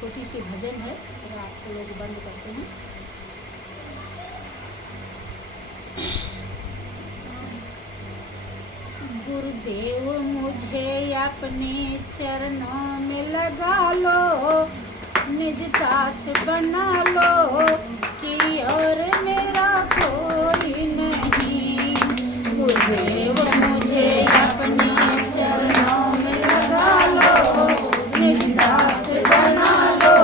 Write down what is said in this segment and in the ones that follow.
छोटी सी भजन है, और आपको लोग बंद करते हैं। गुरुदेव मुझे अपने चरणों में लगा लो, निज दास बना लो, कि और मेरा कोई नहीं। गुरुदेव मुझे अपने चरणों में लगा लो, निज दास बना लो,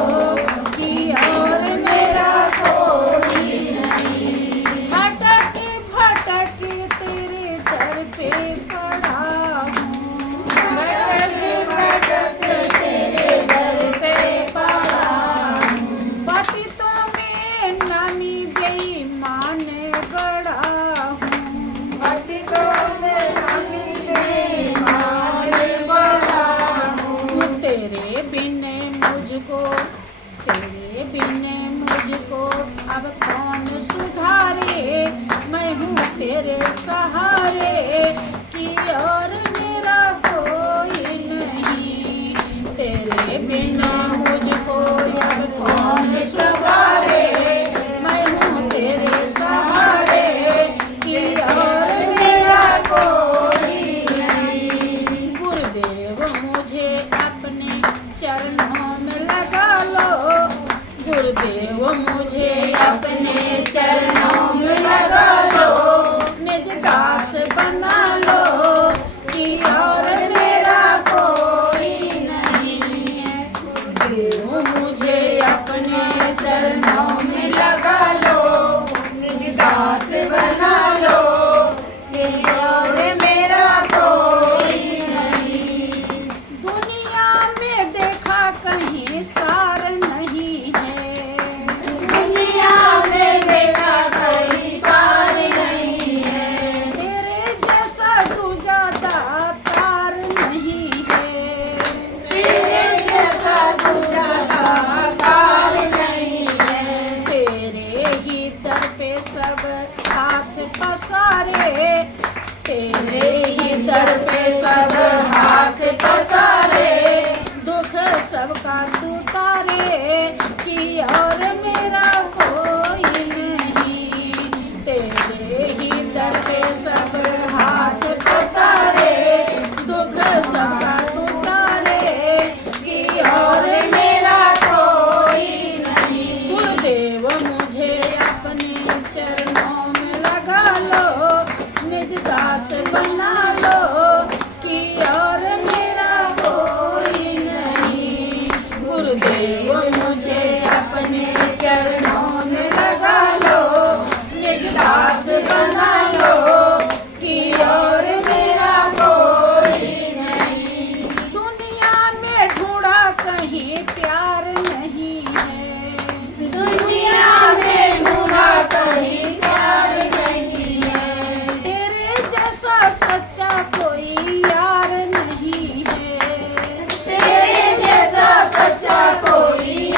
कि और मेरा कोई नहीं। भटक भटक तेरे दर पे पड़ा हूँ, भटक भटक तेरे दर पे पड़ा हूँ। पतितों में नामी बेईमान बड़ा हूँ, पतितों में नामी बेईमान बड़ा हूँ। तेरे बिन मुझको, तेरे बिन मुझको अब कौन सुधारे। मैं हूँ तेरे सहारे, कि और मेरा कोई नहीं। तेरे बिन मुझको अब कौन सुधारे। मैं हूँ तेरे सहारे, कि और मेरा कोई नहीं। गुरुदेव मुझे अपने चरणों में लगा लो, गुरुदेव मुझे अपने चरणों में लगा लो, निज दास बना लो, कि और मेरा कोई नहीं है। गुरुदेव मुझे अपने चरणों में लगा लो, निज दास बना लो, कि और मेरा कोई नहीं। दुनिया में देखा कहीं सार नहीं है, दुनिया में देखा कोई सार नहीं है। तेरे जैसा दूजा दातार नहीं है। तेरे जैसा दूजा दातार नहीं है। तेरे ही दर पे सब हाथ पसारे, तेरे ही दर पे सब हाथ पसारे, दुख सबका तुटारे, कि और मेरा कोई नहीं। तेरे ही दर पे सब हाथ पसारे, दुख सबका तुटारे, कि और मेरा कोई नहीं। गुरुदेव मुझे अपने चरणों में लगा लो, निज दास बना लो, कि और मेरा कोई नहीं। गुरुदेव मुझे अपने चरणों में लगा लो, निज दास बना लो, कि और मेरा कोई नहीं। दुनिया में ढूंढा कहीं प्यार नहीं है, दुनिया में ढूंढा कहीं प्यार नहीं है। तेरे जैसा सच्चा कोई यार नहीं है। तेरे जैसा सच्चा कोई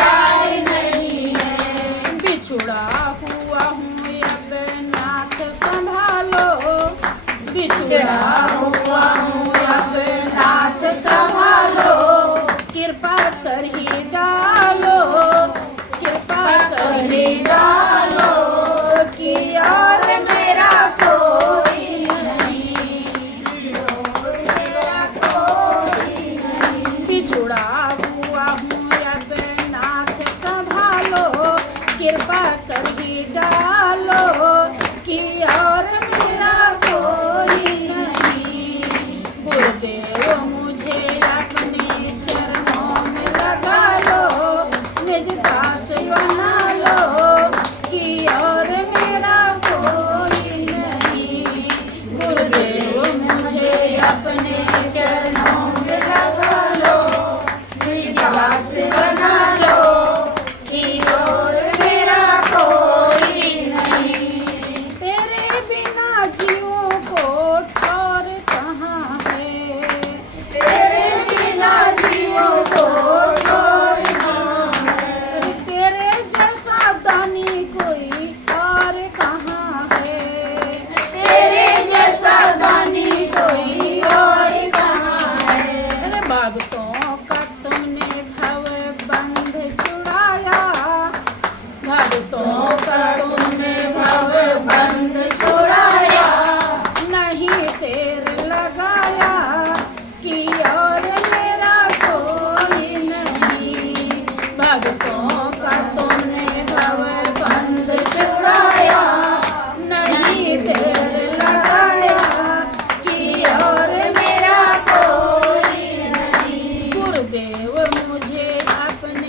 गुरुदेव मुझे अपने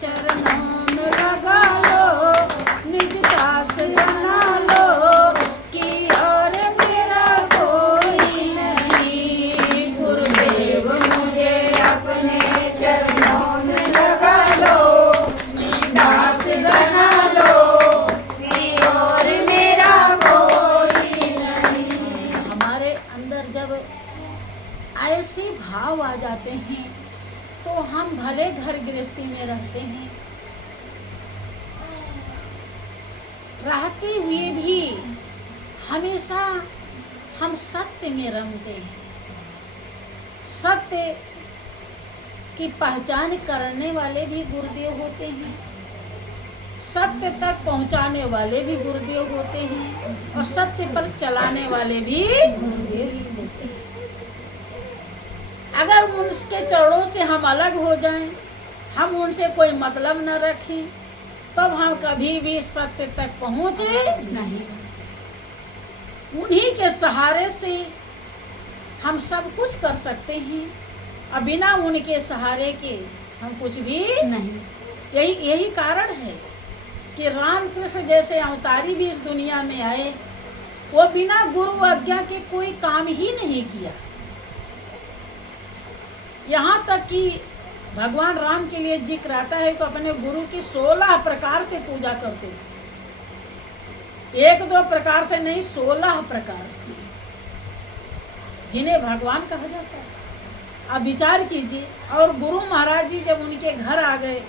चरणों में लगा लो, निज दास बना लो कि और मेरा कोई नहीं। गुरुदेव मुझे अपने चरणों में लगा लो, दास बना लो कि और मेरा कोई नहीं। हमारे अंदर जब ऐसे भाव आ जाते हैं तो हम भले घर गृहस्थी में रहते हैं, रहते हुए भी हमेशा हम सत्य में रमते हैं। सत्य की पहचान करने वाले भी गुरुदेव होते हैं, सत्य तक पहुंचाने वाले भी गुरुदेव होते हैं और सत्य पर चलाने वाले भी गुरुदेव ही होते हैं। अगर उनके चरणों से हम अलग हो जाएं, हम उनसे कोई मतलब न रखें, तब हम कभी भी सत्य तक पहुंच नहीं सकते। उन्हीं के सहारे से हम सब कुछ कर सकते हैं और बिना उनके सहारे के हम कुछ भी नहीं। यही कारण है कि रामकृष्ण जैसे अवतारी भी इस दुनिया में आए, वो बिना गुरु आज्ञा के कोई काम ही नहीं किया। यहाँ तक कि भगवान राम के लिए जिक्र आता है कि अपने गुरु की 16 प्रकार से पूजा करते थे। 1-2 प्रकार से नहीं, 16 प्रकार से, जिन्हें भगवान कहा जाता है। अब विचार कीजिए। और गुरु महाराज जी जब उनके घर आ गए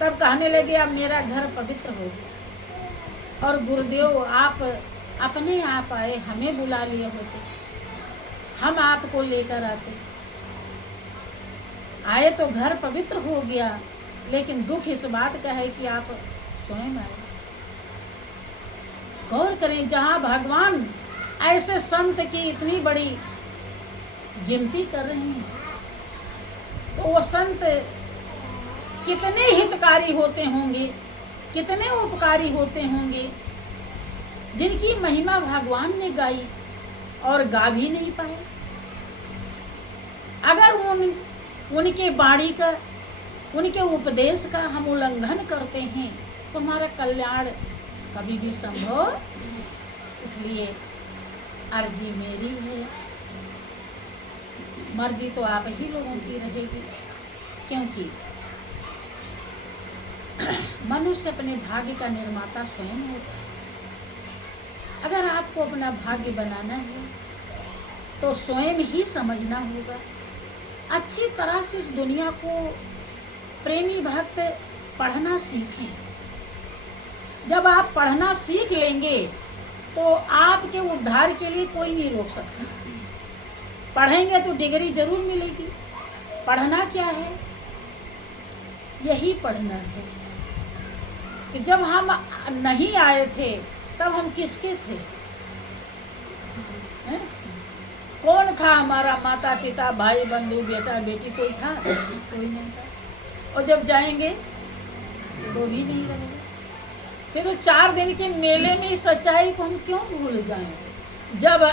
तब कहने लगे अब मेरा घर पवित्र हो गया। और गुरुदेव आप अपने आप आए, हमें बुला लिए होते, हम आपको लेकर आते। आए तो घर पवित्र हो गया, लेकिन दुख इस बात का है कि आप स्वयं आए। गौर करें, जहाँ भगवान ऐसे संत की इतनी बड़ी गिनती कर रहे हैं, तो वो संत कितने हितकारी होते होंगे, कितने उपकारी होते होंगे, जिनकी महिमा भगवान ने गाई और गा भी नहीं पाए। अगर उनके वाणी का, उनके उपदेश का हम उल्लंघन करते हैं तो हमारा कल्याण कभी भी संभव नहीं। इसलिए अर्जी मेरी है, मर्जी तो आप ही लोगों की रहेगी, क्योंकि मनुष्य अपने भाग्य का निर्माता स्वयं होता है। अगर आपको अपना भाग्य बनाना है तो स्वयं ही समझना होगा। अच्छी तरह से इस दुनिया को प्रेमी भक्त पढ़ना सीखें। जब आप पढ़ना सीख लेंगे तो आपके उद्धार के लिए कोई नहीं रोक सकता। पढ़ेंगे तो डिग्री जरूर मिलेगी। पढ़ना क्या है? यही पढ़ना है कि जब हम नहीं आए थे तब हम किसके थे? हैं? कौन था हमारा? माता पिता, भाई बंधु, बेटा बेटी, कोई था? कोई नहीं था। और जब जाएंगे तो भी नहीं रहेगा। फिर तो 4 दिन के मेले में इस सच्चाई को हम क्यों भूल जाएंगे? जब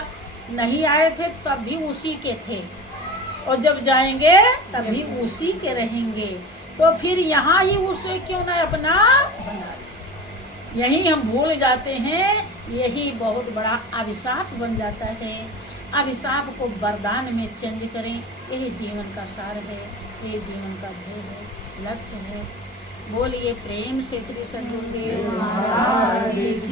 नहीं आए थे तब भी उसी के थे, और जब जाएंगे तब भी उसी के रहेंगे। तो फिर यहाँ ही उसे क्यों ना अपना बना ले। यही हम भूल जाते हैं, यही बहुत बड़ा अभिशाप बन जाता है। अभिशाप को वरदान में चेंज करें। यही जीवन का सार है, ये जीवन का ध्येय है, लक्ष्य है। बोलिए प्रेम से श्री सद्गुरुदेव महाराज जी की।